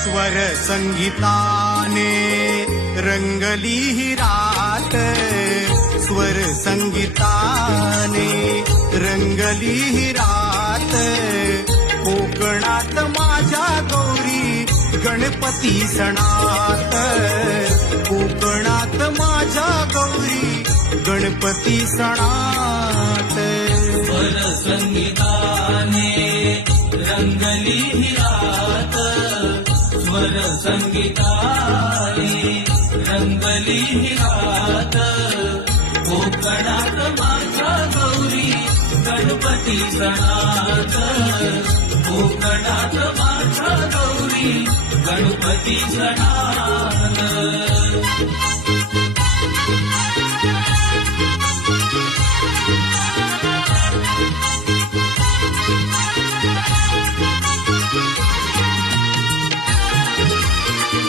स्वर संगीताने रंगली ही रात, स्वर संगीताने रंगली ही रात. कोकणात माझ्या गौरी गणपती सणात, कोकणात माझ्या गौरी गणपती सणात. स्वर संगीताने रंगली ही रात, स्वर संगीताने रंगली ही रात. कोकणात माझ्या गौरी गणपती सणात, कोकणात माझ्या गौरी गणपती सणात.